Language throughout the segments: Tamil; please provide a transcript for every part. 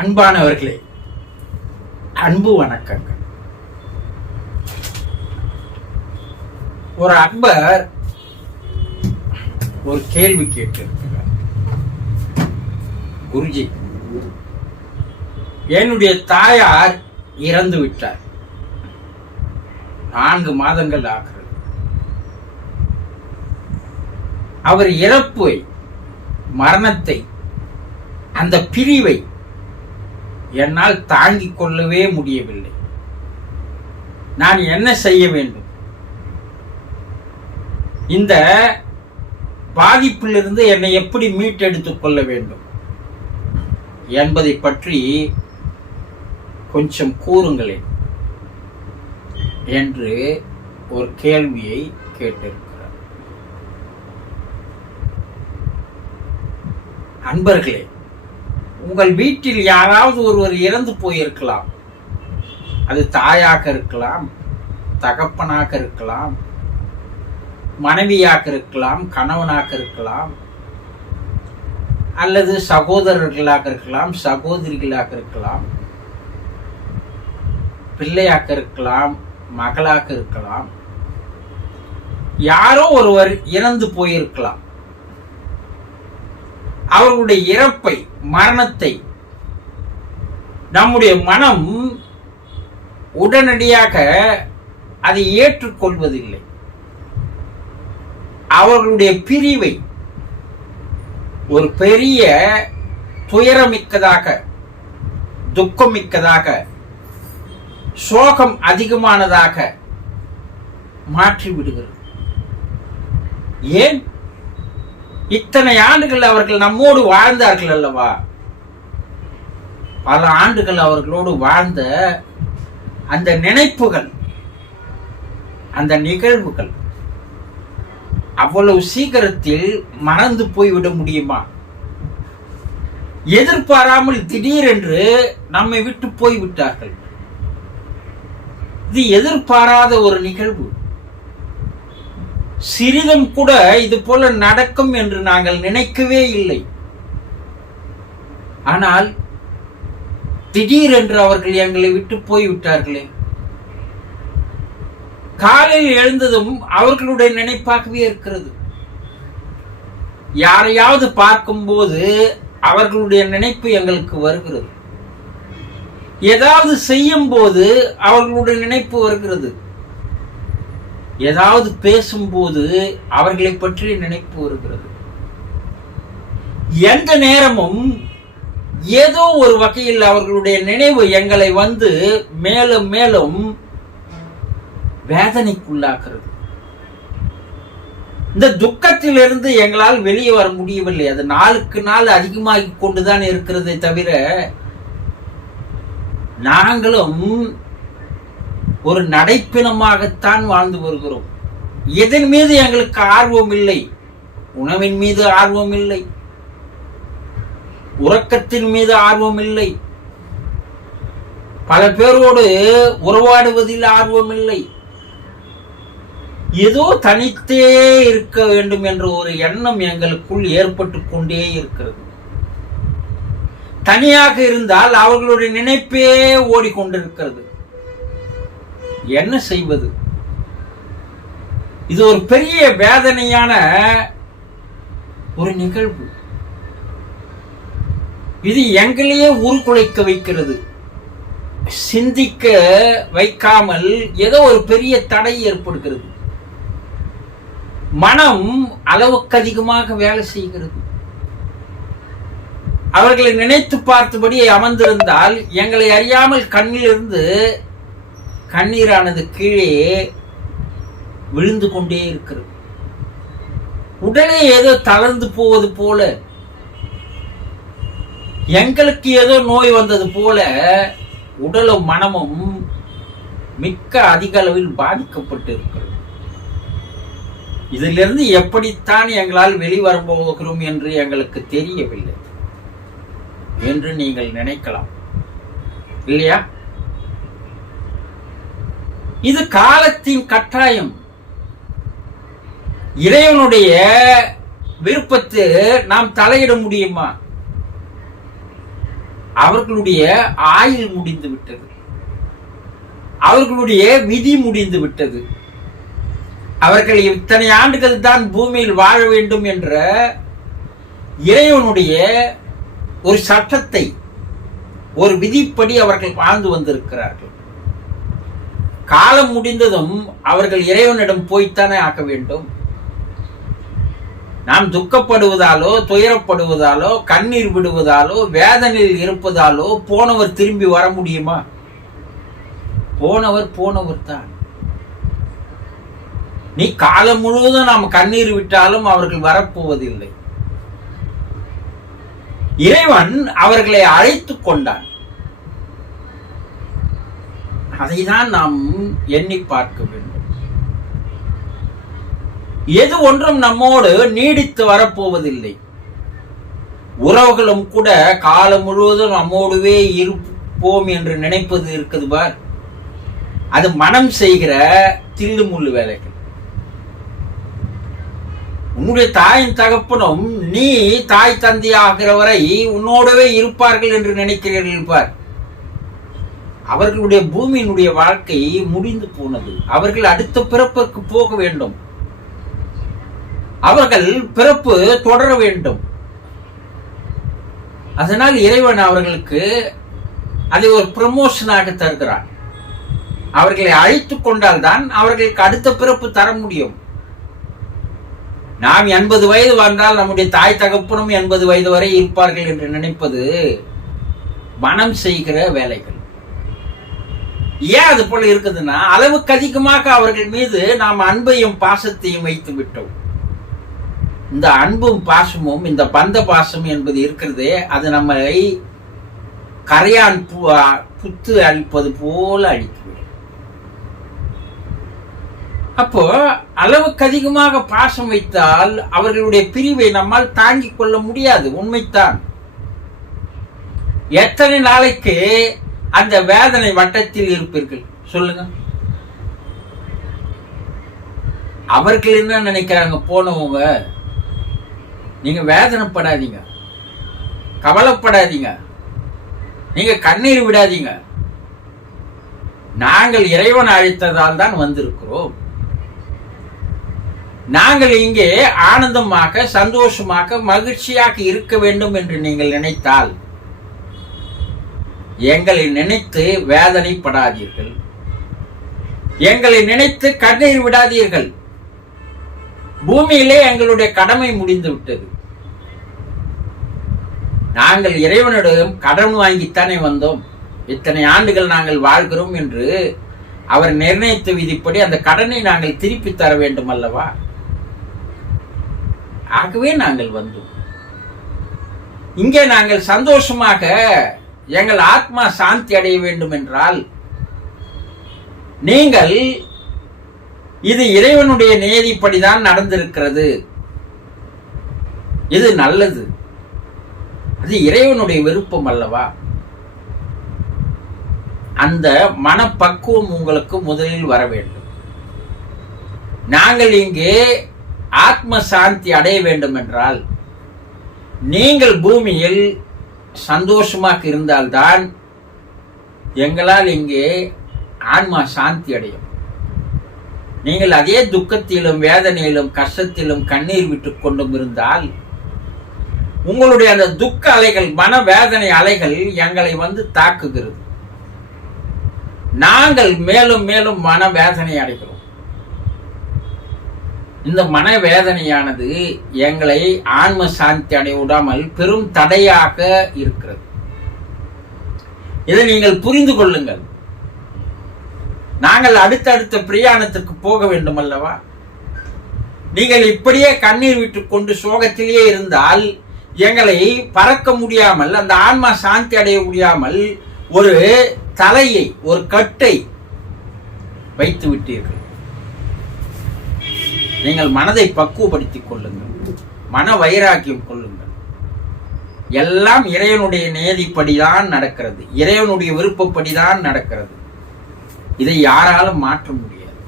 அன்பானவர்களே, அன்பு வணக்கங்கள். ஒரு அன்பர் ஒரு கேள்வி கேட்டிருக்கிறார். குருஜி, என்னுடைய தாயார் இறந்து விட்டார். 4 மாதங்கள் ஆகிறது. அவர் இறப்பை, மரணத்தை, அந்த பிரிவை என்னால் தாங்கிக் கொள்ளவே முடியவில்லை. நான் என்ன செய்ய வேண்டும்? இந்த பாதிப்பிலிருந்து என்னை எப்படி மீட்டெடுத்துக் கொள்ள வேண்டும் என்பதை பற்றி கொஞ்சம் கூறுங்களேன் என்று ஒரு கேள்வியை கேட்டிருக்கிறார். அன்பர்களே, உங்கள் வீட்டில் யாராவது ஒருவர் இறந்து போயிருக்கலாம். அது தாயாக இருக்கலாம், தகப்பனாக இருக்கலாம், மனைவியாக இருக்கலாம், கணவனாக இருக்கலாம், அல்லது சகோதரர்களாக இருக்கலாம், சகோதரிகளாக இருக்கலாம், பிள்ளையாக இருக்கலாம், மகளாக இருக்கலாம். யாரோ ஒருவர் இறந்து போயிருக்கலாம். அவர்களுடைய இறப்பை, மரணத்தை நம்முடைய மனம் உடனடியாக அதை ஏற்றுக்கொள்வதில்லை. அவர்களுடைய பிரிவை ஒரு பெரிய துயரமிக்கதாக, துக்கமிக்கதாக, சோகம் அதிகமானதாக மாற்றிவிடுகிறது. ஏன்? இத்தனை ஆண்டுகள் அவர்கள் நம்மோடு வாழ்ந்தார்கள் அல்லவா? பல ஆண்டுகள் அவர்களோடு வாழ்ந்த அந்த நினைப்புகள், அந்த நிகழ்வுகள் அவ்வளவு சீக்கிரத்தில் மறந்து போய்விட முடியுமா? எதிர்பாராமல் திடீரென்று நம்மை விட்டு போய்விட்டார்கள். இது எதிர்பாராத ஒரு நிகழ்வு. சிறிதும் கூட இது போல நடக்கும் என்று நாங்கள் நினைக்கவே இல்லை. ஆனால் திடீரென்று அவர்கள் எங்களை விட்டு போய்விட்டார்களே. காலையில் எழுந்ததும் அவர்களுடைய நினைப்பாகவே இருக்கிறது. யாரையாவது பார்க்கும்போது அவர்களுடைய நினைப்பு எங்களுக்கு வருகிறது. ஏதாவது செய்யும் போது அவர்களுடைய நினைப்பு வருகிறது. ஏதாவது பேசும்போது அவர்களை பற்றி நினைப்பு வருகிறது. எந்த நேரமும் ஏதோ ஒரு வகையில் அவர்களுடைய நினைவு எங்களை வந்து மேலும் மேலும் வேதனைக்குள்ளாகிறது. இந்த துக்கத்திலிருந்து எங்களால் வெளியே வர முடியவில்லை. அது நாளுக்கு நாள் அதிகமாகி கொண்டுதான் இருக்கிறதை தவிர நாங்களும் ஒரு நடைப்பிணமாகத்தான் வாழ்ந்து வருகிறோம். எதன் மீது எங்களுக்கு ஆர்வம் இல்லை. உணவின் மீது ஆர்வம் இல்லை, உறக்கத்தின் மீது ஆர்வம் இல்லை, பல பேரோடு உறவாடுவதில் ஆர்வம் இல்லை. ஏதோ தனித்தே இருக்க வேண்டும் என்ற ஒரு எண்ணம் எங்களுக்குள் ஏற்பட்டு கொண்டே இருக்கிறது. தனியாக இருந்தால் அவர்களுடைய நினைப்பே ஓடிக்கொண்டிருக்கிறது. என்ன செய்வது? இது ஒரு பெரிய வேதனையான ஒரு நிகழ்வு. இது எங்களையே உருக்குலைக்க வைக்கிறது. சிந்திக்க வைக்காமல் ஏதோ ஒரு பெரிய தடை ஏற்படுகிறது. மனம் அளவுக்கு அதிகமாக வேலை செய்கிறது. அவர்களை நினைத்து பார்த்தபடி அமர்ந்திருந்தால் எங்களை அறியாமல் கண்ணிலிருந்து கண்ணீரானது கீழே விழுந்து கொண்டே இருக்கிறது. உடனே ஏதோ தளர்ந்து போவது போல, எங்களுக்கு ஏதோ நோய் வந்தது போல உடலும் மனமும் மிக்க அதிக அளவில் பாதிக்கப்பட்டு இருக்கிறது. இதிலிருந்து எப்படித்தான் எங்களால் வெளிவர போகிறோம் என்று எங்களுக்கு தெரியவில்லை என்று நீங்கள் நினைக்கலாம் இல்லையா? இது காலத்தின் கட்டாயம். இறைவனுடைய விருப்பத்தை நாம் தலையிட முடியுமா? அவர்களுடைய ஆயுள் முடிந்து விட்டது, அவர்களுடைய விதி முடிந்து விட்டது. அவர்கள் இத்தனை ஆண்டுகள் தான் பூமியில் வாழ வேண்டும் என்ற இறைவனுடைய ஒரு சட்டத்தை, ஒரு விதிப்படி அவர்கள் வாழ்ந்து வந்திருக்கிறார்கள். காலம் முடிந்ததும் அவர்கள் இறைவனிடம் போய்த்தானே ஆக வேண்டும். நாம் துக்கப்படுவதாலோ, துயரப்படுவதாலோ, கண்ணீர் விடுவதாலோ, வேதனையில் இருப்பதாலோ போனவர் திரும்பி வர முடியுமா? போனவர் தான். நீ காலம் முழுவதும் நாம் கண்ணீர் விட்டாலும் அவர்கள் வரப்போவதில்லை. இறைவன் அவர்களை அழைத்துக் கொண்டான். அதைதான் நாம் எண்ணி பார்க்க வேண்டும். எது ஒன்றும் நம்மோடு நீடித்து வரப்போவதில்லை. உறவுகளும் கூட காலம் முழுவதும் நம்மோடுவே இருப்போம் என்று நினைப்பது இருக்குது பார், அது மனம் செய்கிற தில்லு முள்ளு வேலைகள். உன்னுடைய தாயின் தகப்பனும் நீ தாய் தந்தை ஆகிற வரை உன்னோடவே இருப்பார்கள் என்று நினைக்கிறீர்கள் பார். அவர்களுடைய பூமியினுடைய வாழ்க்கை முடிந்து போனது. அவர்கள் அடுத்த பிறப்பிற்கு போக வேண்டும். அவர்கள் பிறப்பு தொடர வேண்டும். அதனால் இறைவன் அவர்களுக்கு அதை ஒரு ப்ரமோஷனாக தருகிறான். அவர்களை அழைத்துக் கொண்டால் தான் அவர்களுக்கு அடுத்த பிறப்பு தர முடியும். நாம் 80 வயது வாழ்ந்தால் நம்முடைய தாய் தகப்பனும் 80 வயது வரை இருப்பார்கள் என்று நினைப்பது மனம் செய்கிற வேலைகள். ஏன் அது போல இருக்குதுன்னா, அளவுக்கு அதிகமாக அவர்கள் மீது நாம் அன்பையும் பாசத்தையும் வைத்து விட்டோம். இந்த அன்பும் பாசமும், இந்த பந்த பாசம் என்பது இருக்கிறதே, அது நம்மளை கரையான் புத்து அழிப்பது போல அழித்துவிடும். அப்போ அளவுக்கு அதிகமாக பாசம் வைத்தால் அவர்களுடைய பிரிவை நம்மால் தாங்கிக் கொள்ள முடியாது. உண்மைத்தான். எத்தனை நாளைக்கு அந்த வேதனை வட்டத்தில் இருப்பீர்கள் சொல்லுங்க. அவர்கள் என்ன நினைக்கிறாங்க? போனவங்க, நீங்க வேதனைப்படாதீங்க, கவலைப்படாதீங்க, நீங்க கண்ணீர் விடாதீங்க. நாங்கள் இறைவன் அழைத்ததால் தான் வந்திருக்கிறோம். நாங்கள் இங்கே ஆனந்தமாக, சந்தோஷமாக, மகிழ்ச்சியாக இருக்க வேண்டும் என்று நீங்கள் நினைத்தால் எங்களை நினைத்து வேதனைப்படாதீர்கள், எங்களை நினைத்து கண்ணீர் விடாதீர்கள். பூமியிலே எங்களுடைய கடமை முடிந்து விட்டது. நாங்கள் இறைவனிடம் கடன் வாங்கித்தானே வந்தோம். இத்தனை ஆண்டுகள் நாங்கள் வாழ்கிறோம் என்று அவர் நிர்ணயித்த விதிப்படி அந்த கடனை நாங்கள் திருப்பி தர வேண்டும் அல்லவா? ஆகவே நாங்கள் வந்தோம். இங்கே நாங்கள் சந்தோஷமாக எங்கள் ஆத்மா சாந்தி அடைய வேண்டும் என்றால் நீங்கள் இது இறைவனுடைய நியதிப்படிதான் நடந்திருக்கிறது, இது நல்லது, அது இறைவனுடைய விருப்பம் அல்லவா? அந்த மனப்பக்குவம் உங்களுக்கு முதலில் வர வேண்டும். நாங்கள் இங்கே ஆத்ம சாந்தி அடைய வேண்டும் என்றால் நீங்கள் பூமியில் சந்தோஷமாக இருந்தால்தான் எங்களால் இங்கே ஆன்மா சாந்தி அடையும். நீங்கள் அதே துக்கத்திலும், வேதனையிலும், கஷ்டத்திலும் கண்ணீர் விட்டுக் கொண்டும் இருந்தால் உங்களுடைய அந்த துக்க அலைகள், மன வேதனை அலைகள் எங்களை வந்து தாக்குகிறது. நாங்கள் மேலும் மேலும் மன வேதனை அடைகிறோம். இந்த மனவேதனையானது எங்களை ஆன்ம சாந்தி அடைய விடாமல் பெரும் தடையாக இருக்கிறது. இதை நீங்கள் புரிந்து கொள்ளுங்கள். நாங்கள் அடுத்தடுத்த பிரயாணத்திற்கு போக வேண்டும் அல்லவா? நீங்கள் இப்படியே கண்ணீர் விட்டுக் கொண்டு சோகத்திலேயே இருந்தால் எங்களை பறக்க முடியாமல், அந்த ஆன்மா சாந்தி அடைய முடியாமல் ஒரு தலையை, ஒரு கட்டை வைத்து விட்டீர்கள். நீங்கள் மனதை பக்குவப்படுத்திக் கொள்ளுங்கள், மன வைராக்கியம் கொள்ளுங்கள். எல்லாம் இறைவனுடைய நியதிப்படிதான் நடக்கிறது, இறைவனுடைய விருப்பப்படிதான் நடக்கிறது. இதை யாராலும் மாற்ற முடியாது.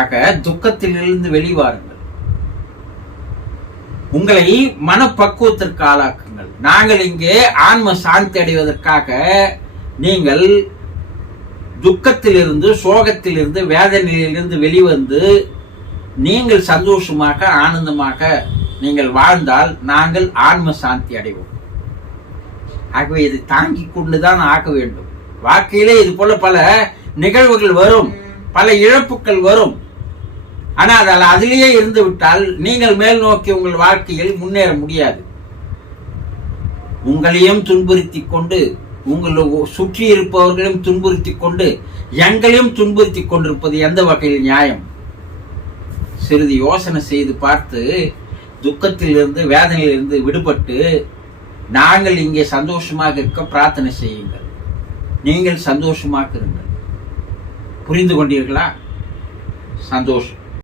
ஆக துக்கத்திலிருந்து வெளிவாருங்கள். உங்களை மனப்பக்குவத்திற்கு ஆளாக்குங்கள். நாங்கள் இங்கே ஆன்ம சாந்தி அடைவதற்காக நீங்கள் துக்கத்திலிருந்து, சோகத்திலிருந்து, வேதனையிலிருந்து வெளிவந்து நீங்கள் சந்தோஷமாக ஆனந்தமாக நீங்கள் வாழ்ந்தால் நாங்கள் ஆன்ம சாந்தி அடைவோம். ஆகவே இதை தாங்கிக் கொண்டுதான் ஆக வேண்டும். வாழ்க்கையிலே இது போல பல நிகழ்வுகள் வரும், பல இழப்புகள் வரும். ஆனால் அதிலேயே இருந்து விட்டால் நீங்கள் மேல் நோக்கி உங்கள் வாழ்க்கையில் முன்னேற முடியாது. உங்களையும் துன்புறுத்தி கொண்டு, உங்களை சுற்றி இருப்பவர்களையும் துன்புறுத்தி கொண்டு, எங்களையும் துன்புறுத்தி கொண்டிருப்பது எந்த வகையில் நியாயம்? சிறிது யோசனை செய்து பார்த்து துக்கத்திலிருந்து, வேதனையிலிருந்து விடுபட்டு நாங்கள் இங்கே சந்தோஷமாக இருக்க பிரார்த்தனை செய்யுங்கள். நீங்கள் சந்தோஷமாக இருங்கள். புரிந்து கொண்டீர்களா? சந்தோஷம்.